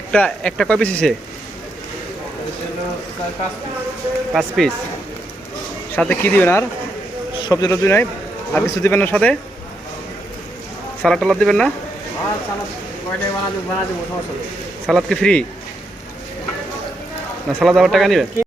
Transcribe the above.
একটা একটা কয় পিস আছে? 5 পিস। সাথে কি দিবেন আর? সবজি টবজি নাই আর কিছু দিবেন না সাথে? সালাদ টালাদ দিবেন না? সালাদ কি ফ্রি না সালাদ আবার টাকা নেবেন?